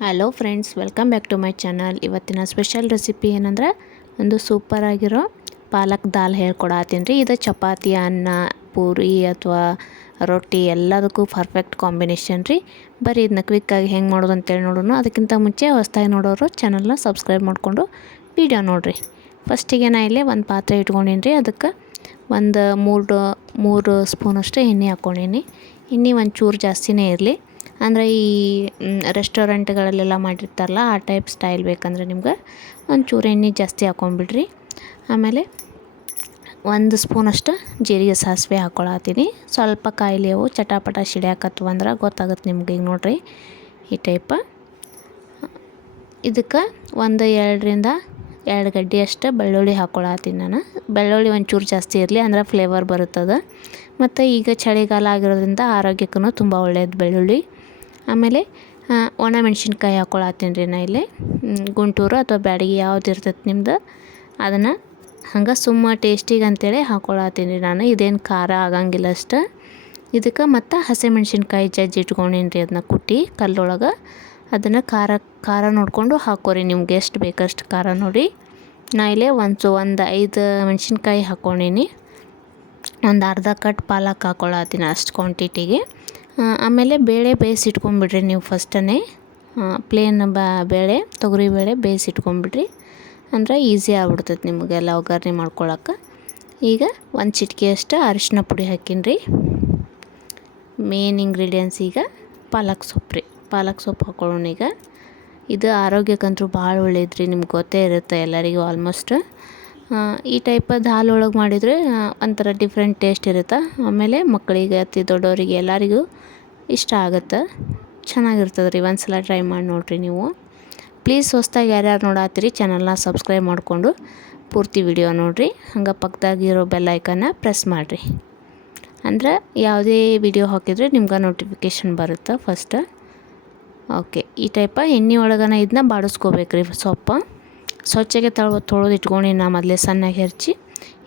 Hello friends welcome back to my channel ಇವತ್ತಿನ special recipe ಏನಂದ್ರೆ ಒಂದು ಸೂಪರ್ ಆಗಿರೋ ಪಾಲಕ್ ದಾಲ್ ಹೇಳ್ಕೊಡತ್ತೀನಿ ರೀ. ಇದು ಚಪಾತಿ, ಅನ್ನ, ಪೂರಿ ಅಥವಾ ರೊಟ್ಟಿ ಎಲ್ಲದಕ್ಕೂ ಪರ್ಫೆಕ್ಟ್ ಕಾಂಬಿನೇಷನ್ ರೀ. ಬರೀ ಇದನ್ನ ಕ್ವಿಕ್ಕಾಗಿ ಹೆಂಗೆ ಮಾಡೋದು ಅಂತೇಳಿ ನೋಡೋಣ ಅದಕ್ಕಿಂತ ಮುಂಚೆ ಹೊಸ್ದಾಗಿ ನೋಡೋರು ಚಾನಲ್ನ ಸಬ್ಸ್ಕ್ರೈಬ್ ಮಾಡಿಕೊಂಡು ವೀಡಿಯೋ ನೋಡಿರಿ. ಫಸ್ಟಿಗೆ ನಾ ಇಲ್ಲಿ ಒಂದು ಪಾತ್ರೆ ಇಟ್ಕೊಂಡೀನಿ ರೀ. ಅದಕ್ಕೆ ಒಂದು ಮೂರು ಮೂರು ಸ್ಪೂನಷ್ಟು ಎಣ್ಣೆ ಹಾಕ್ಕೊಂಡೀನಿ ಎಣ್ಣೆ ಒಂದು ಚೂರು ಜಾಸ್ತಿನೇ ಇರಲಿ. ಅಂದರೆ ಈ ರೆಸ್ಟೋರೆಂಟ್ಗಳಲ್ಲೆಲ್ಲ ಮಾಡಿರ್ತಾರಲ್ಲ, ಆ ಟೈಪ್ ಸ್ಟೈಲ್ ಬೇಕಂದ್ರೆ ನಿಮ್ಗೆ ಒಂಚೂರು ಎಣ್ಣೆ ಜಾಸ್ತಿ ಹಾಕೊಂಡ್ಬಿಡ್ರಿ ಆಮೇಲೆ ಒಂದು ಸ್ಪೂನಷ್ಟು ಜೀರಿಗೆ ಸಾಸಿವೆ ಹಾಕ್ಕೊಳತ್ತೀನಿ ಸ್ವಲ್ಪ ಕಾಯಿಲೆ ಅವು, ಚಟಾಪಟ ಸಿಡಿಯಾಕತ್ವ ಅಂದ್ರೆ ಗೊತ್ತಾಗುತ್ತೆ ನಿಮ್ಗೆ ಈಗ ನೋಡಿರಿ ಈ ಟೈಪ. ಇದಕ್ಕೆ ಒಂದು ಎರಡರಿಂದ ಎರಡು ಗಡ್ಡಿಯಷ್ಟು ಬೆಳ್ಳುಳ್ಳಿ ಹಾಕ್ಕೊಳತ್ತೀನಿ ನಾನು. ಬೆಳ್ಳುಳ್ಳಿ ಒಂಚೂರು ಜಾಸ್ತಿ ಇರಲಿ, ಅಂದ್ರೆ ಫ್ಲೇವರ್ ಬರುತ್ತದೆ. ಮತ್ತು ಈಗ ಚಳಿಗಾಲ ಆಗಿರೋದ್ರಿಂದ ಆರೋಗ್ಯಕ್ಕೂ ತುಂಬ ಒಳ್ಳೆಯದು ಬೆಳ್ಳುಳ್ಳಿ. ಆಮೇಲೆ ಒಣ ಮೆಣಸಿನ್ಕಾಯಿ ಹಾಕ್ಕೊಳತ್ತೀನಿ ರೀ ನಾ ಇಲ್ಲಿ. ಗುಂಟೂರು ಅಥವಾ ಬ್ಯಾಡಗಿ ಯಾವ್ದು ಇರ್ತೈತೆ ನಿಮ್ದು, ಅದನ್ನು ಹಂಗೆ ಸುಮ್ಮ ಟೇಸ್ಟಿಗೆ ಅಂತೇಳಿ ಹಾಕ್ಕೊಳತ್ತೀನಿ ರೀ ನಾನು. ಇದೇನು ಖಾರ ಆಗಂಗಿಲ್ಲ ಅಷ್ಟು. ಇದಕ್ಕೆ ಮತ್ತು ಹಸಿಮೆಣ್ಸಿನ್ಕಾಯಿ ಜಜ್ಜಿ ಇಟ್ಕೊಂಡೀನಿ ರೀ ಅದನ್ನ ಕುಟ್ಟಿ ಕಲ್ಲೊಳಗೆ. ಅದನ್ನು ಖಾರ ಖಾರ ನೋಡಿಕೊಂಡು ಹಾಕೋರಿ ನಿಮ್ಗೆ ಎಷ್ಟು ಬೇಕಷ್ಟು ಖಾರ ನೋಡಿ. ನಾ ಇಲ್ಲೇ ಒಂದು ಒಂದು ಐದು ಮೆಣಸಿನ್ಕಾಯಿ ಹಾಕ್ಕೊಂಡೀನಿ ಒಂದು ಅರ್ಧ ಕಟ್ ಪಾಲಕ್ ಹಾಕ್ಕೊಳತ್ತೀನಿ ಅಷ್ಟು ಕ್ವಾಂಟಿಟಿಗೆ ಆಮೇಲೆ ಬೇಳೆ ಬೇಯಿಸಿಟ್ಕೊಂಬಿಡ್ರಿ ನೀವು ಫಸ್ಟೇ ಪ್ಲೇನ್ ಬ, ಬೇಳೆ, ತೊಗರಿ ಬೇಳೆ ಬೇಯಿಸಿಟ್ಕೊಂಬಿಡ್ರಿ ಅಂದ್ರೆ ಈಸಿ ಆಗ್ಬಿಡ್ತೈತೆ ನಿಮಗೆಲ್ಲ ಒಗ್ಗರಣೆ ಮಾಡ್ಕೊಳಕ್ಕೆ. ಈಗ ಒಂದು ಚಿಟಿಕೆಯಷ್ಟು ಅರಿಶಿನ ಪುಡಿ ಹಾಕಿನ್ರಿ. ಮೇನ್ ಇಂಗ್ರೀಡಿಯೆಂಟ್ಸ್ ಈಗ ಪಾಲಕ್ ಸೊಪ್ಪು ರೀ. ಪಾಲಕ್ ಸೊಪ್ಪು ಹಾಕ್ಕೊಳ್ಳೋಣ ಈಗ. ಇದು ಆರೋಗ್ಯಕ್ಕಂತೂ ಭಾಳ ಒಳ್ಳೇದು ರೀ ನಿಮ್ಗೆ ಗೊತ್ತೇ ಇರುತ್ತೆ ಎಲ್ಲರಿಗೂ ಆಲ್ಮೋಸ್ಟ್ ಈ ಟೈಪ್ ಹಾಲು ಒಳಗೆ ಮಾಡಿದರೆ ಒಂಥರ ಡಿಫ್ರೆಂಟ್ ಟೇಸ್ಟ್ ಇರುತ್ತೆ? ಆಮೇಲೆ ಮಕ್ಕಳಿಗೆ, ಅತಿ ದೊಡ್ಡವರಿಗೆ ಎಲ್ಲರಿಗೂ ಇಷ್ಟ ಆಗುತ್ತೆ. ಚೆನ್ನಾಗಿರ್ತದೆ ರೀ ಒಂದು ಸಲ ಟ್ರೈ ಮಾಡಿ ನೋಡಿರಿ ನೀವು. ಪ್ಲೀಸ್ ಹೊಸ್ದಾಗಿ ಯಾರ್ಯಾರು ನೋಡತ್ತೀರಿ ಚಾನಲ್ನ ಸಬ್ಸ್ಕ್ರೈಬ್ ಮಾಡಿಕೊಂಡು ಪೂರ್ತಿ ವಿಡಿಯೋ ನೋಡಿರಿ. ಹಂಗೆ ಪಕ್ಕದಾಗಿರೋ ಬೆಲ್ ಐಕನ್ನ ಪ್ರೆಸ್ ಮಾಡಿರಿ. ಅಂದ್ರೆ ಯಾವುದೇ ವಿಡಿಯೋ ಹಾಕಿದರೆ ನಿಮ್ಗೆ ನೋಟಿಫಿಕೇಷನ್ ಬರುತ್ತೆ ಫಸ್ಟ್ ಓಕೆ ಈ ಟೈಪ ಎಣ್ಣೆ ಒಳಗನ ಇದನ್ನ ಬಾಡಿಸ್ಕೋಬೇಕ್ರಿ ಸೊಪ್ಪು ಸ್ವಚ್ಛಗೆ ತೊಳೊ, ತೊಳೆದು ಇಟ್ಕೊಂಡು ನಾ ಮೊದಲೇ ಸಣ್ಣಗೆ ಹೆರ್ಚಿ.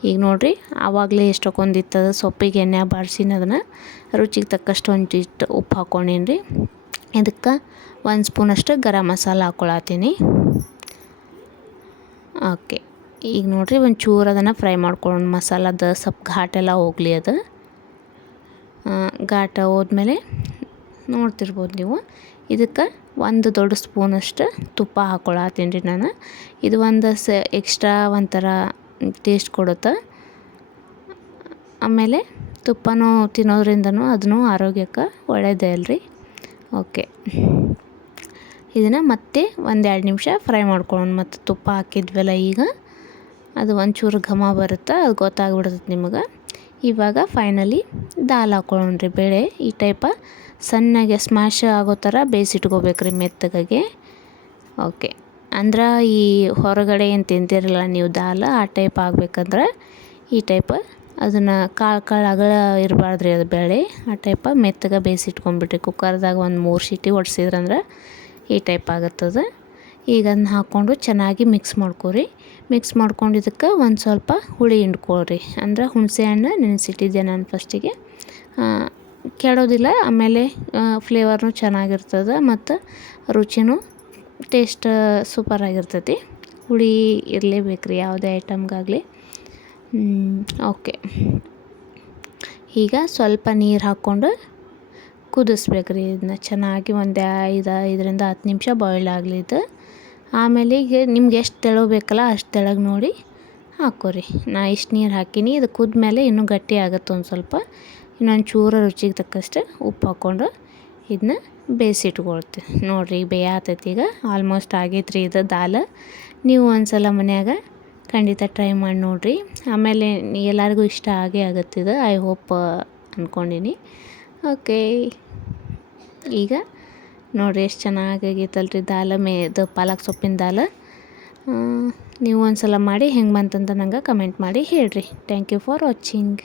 ಈಗ ನೋಡಿರಿ, ಆವಾಗಲೇ ಎಷ್ಟೊಕ್ಕೊಂದಿತ್ತದ ಸೊಪ್ಪಿಗೆ ಎಣ್ಣೆ ಬಾಡ್ಸಿನ ಅದನ್ನು. ರುಚಿಗೆ ತಕ್ಕಷ್ಟು ಒಂದಿಷ್ಟು ಉಪ್ಪು ಹಾಕ್ಕೊಂಡೀನಿ ರೀ ಇದಕ್ಕೆ ಒಂದು ಸ್ಪೂನಷ್ಟು ಗರಂ ಮಸಾಲ ಹಾಕ್ಕೊಳತ್ತೀನಿ ಓಕೆ, ಈಗ ನೋಡಿರಿ ಒಂದು ಚೂರು ಅದನ್ನು ಫ್ರೈ ಮಾಡ್ಕೊಂಡು ಮಸಾಲದ ಸ್ವಲ್ಪ ಘಾಟೆಲ್ಲ ಹೋಗಲಿ ಅದು. ಘಾಟ ಹೋದ್ಮೇಲೆ ನೋಡ್ತಿರ್ಬೋದು ನೀವು. ಇದಕ್ಕೆ ಒಂದು ದೊಡ್ಡ ಸ್ಪೂನಷ್ಟು ತುಪ್ಪ ಹಾಕ್ಕೊಳತ್ತೀನಿ ರೀ ನಾನು. ಇದು ಒಂದು ಸ ಎಕ್ಸ್ಟ್ರಾ ಒಂಥರ ಟೇಸ್ಟ್ ಕೊಡುತ್ತೆ. ಆಮೇಲೆ ತುಪ್ಪನೂ ತಿನ್ನೋದ್ರಿಂದನೂ ಅದನ್ನು ಆರೋಗ್ಯಕ್ಕೆ ಒಳ್ಳೆಯದೇ ಅಲ್ರಿ. ಓಕೆ. ಇದನ್ನು ಮತ್ತೆ ಒಂದು ಎರಡು ನಿಮಿಷ ಫ್ರೈ ಮಾಡ್ಕೊಳ್ಳೋಣ. ಮತ್ತು ತುಪ್ಪ ಹಾಕಿದ್ವಲ್ಲ ಈಗ, ಅದು ಒಂಚೂರು ಘಮ ಬರುತ್ತೆ, ಅದು ಗೊತ್ತಾಗ್ಬಿಡ್ತೈತೆ ನಿಮಗೆ. ಇವಾಗ ಫೈನಲಿ ದಾಲ್ ಹಾಕೊಳ್ಳೋಣ್ರಿ ಬೇಳೆ. ಈ ಟೈಪ ಸಣ್ಣಗೆ ಸ್ಮ್ಯಾಶ್ ಆಗೋ ಥರ ಬೇಯಿಸಿಟ್ಕೋಬೇಕ್ರಿ ರೀ ಮೆತ್ತಗಾಗಿ. ಓಕೆ ಅಂದ್ರೆ ಈ ಹೊರಗಡೆ ಏನು ತಿಂತಿರಲ್ಲ ನೀವು ದಾಲ್, ಆ ಟೈಪ್ ಆಗಬೇಕಂದ್ರೆ ಈ ಟೈಪ್ ಅದನ್ನು ಕಾಳು ಕಾಳು ಅಗಲ ಇರಬಾರ್ದ್ರಿ ಅದು ಬೇಳೆ. ಆ ಟೈಪ ಮೆತ್ತಗೆ ಬೇಯಿಸಿಟ್ಕೊಂಬಿಟ್ರಿ ಕುಕ್ಕರ್ದಾಗ ಒಂದು ಮೂರು ಸೀಟಿ ಹೊಡ್ಸಿದ್ರಂದ್ರೆ ಈ ಟೈಪ್ ಆಗುತ್ತದೆ. ಈಗ ಅದನ್ನ ಹಾಕ್ಕೊಂಡು ಚೆನ್ನಾಗಿ ಮಿಕ್ಸ್ ಮಾಡ್ಕೊರಿ. ಮಿಕ್ಸ್ ಮಾಡ್ಕೊಂಡು ಇದಕ್ಕೆ ಒಂದು ಸ್ವಲ್ಪ ಹುಳಿ ಹಿಂಡ್ಕೊಳ್ರಿ. ಅಂದ್ರೆ ಹುಣಸೆ ಹಣ್ಣು ನೆನೆಸಿಟ್ಟಿದ್ದೆ ನಾನು ಫಸ್ಟಿಗೆ ಕೆಡೋದಿಲ್ಲ, ಆಮೇಲೆ ಫ್ಲೇವರ್ನು ಚೆನ್ನಾಗಿರ್ತದೆ ಮತ್ತು ರುಚಿನೂ ಟೇಸ್ಟ್ ಸೂಪರ್ ಆಗಿರ್ತೈತಿ. ಹುಳಿ ಇರಲೇಬೇಕು ರೀ ಯಾವುದೇ ಐಟಮ್ಗಾಗಲಿ ಓಕೆ ಈಗ ಸ್ವಲ್ಪ ನೀರು ಹಾಕ್ಕೊಂಡು ಕುದಿಸ್ಬೇಕು ರೀ ಇದನ್ನ ಚೆನ್ನಾಗಿ ಒಂದು ಐದು, ಐದರಿಂದ ಹತ್ತು ನಿಮಿಷ ಬಾಯ್ಲ್ ಆಗಲಿ ಇದು. ಆಮೇಲೆ ಈಗ ನಿಮ್ಗೆ ಎಷ್ಟು ತೆಳು ಬೇಕಲ್ಲ ಅಷ್ಟು ತೆಳಗೆ ನೋಡಿ ಹಾಕೋರಿ ನಾ ಇಷ್ಟು ನೀರು ಹಾಕೀನಿ. ಇದು ಕುದ್ಮೇಲೆ ಇನ್ನೂ ಗಟ್ಟಿ ಆಗುತ್ತೆ ಒಂದು ಸ್ವಲ್ಪ. ಇನ್ನೊಂದು ಚೂರು ರುಚಿಗೆ ತಕ್ಕಷ್ಟು ಉಪ್ಪು ಹಾಕ್ಕೊಂಡು ಇದನ್ನ ಬೇಯಿಸಿಟ್ಕೊಳ್ತೀವಿ ನೋಡಿರಿ ಈಗ ಬೇಯತೈತಿ ಈಗ. ಆಲ್ಮೋಸ್ಟ್ ಆಗೈತೆ ರೀ ಇದು ದಾಲ್. ನೀವು ಒಂದು ಸಲ ಮನ್ಯಾಗ ಖಂಡಿತ ಟ್ರೈ ಮಾಡಿ ನೋಡಿರಿ. ಆಮೇಲೆ ಎಲ್ಲರಿಗೂ ಇಷ್ಟ ಆಗೇ ಆಗುತ್ತಿದೆ ಐ ಹೋಪ್ ಅಂದ್ಕೊಂಡಿನಿ ಓಕೆ ಈಗ ನೋಡಿರಿ ಎಷ್ಟು ಚೆನ್ನಾಗಾಗೈತಲ್ರಿ ದಾಲ್, ಮೇ ಇದು ಪಾಲಕ್ ಸೊಪ್ಪಿನ ದಾಲ್. ನೀವು ಒಂದು ಸಲ ಮಾಡಿ ಹೆಂಗೆ ಬಂತಂತ ನಂಗೆ ಕಮೆಂಟ್ ಮಾಡಿ ಹೇಳಿರಿ. Thank you for watching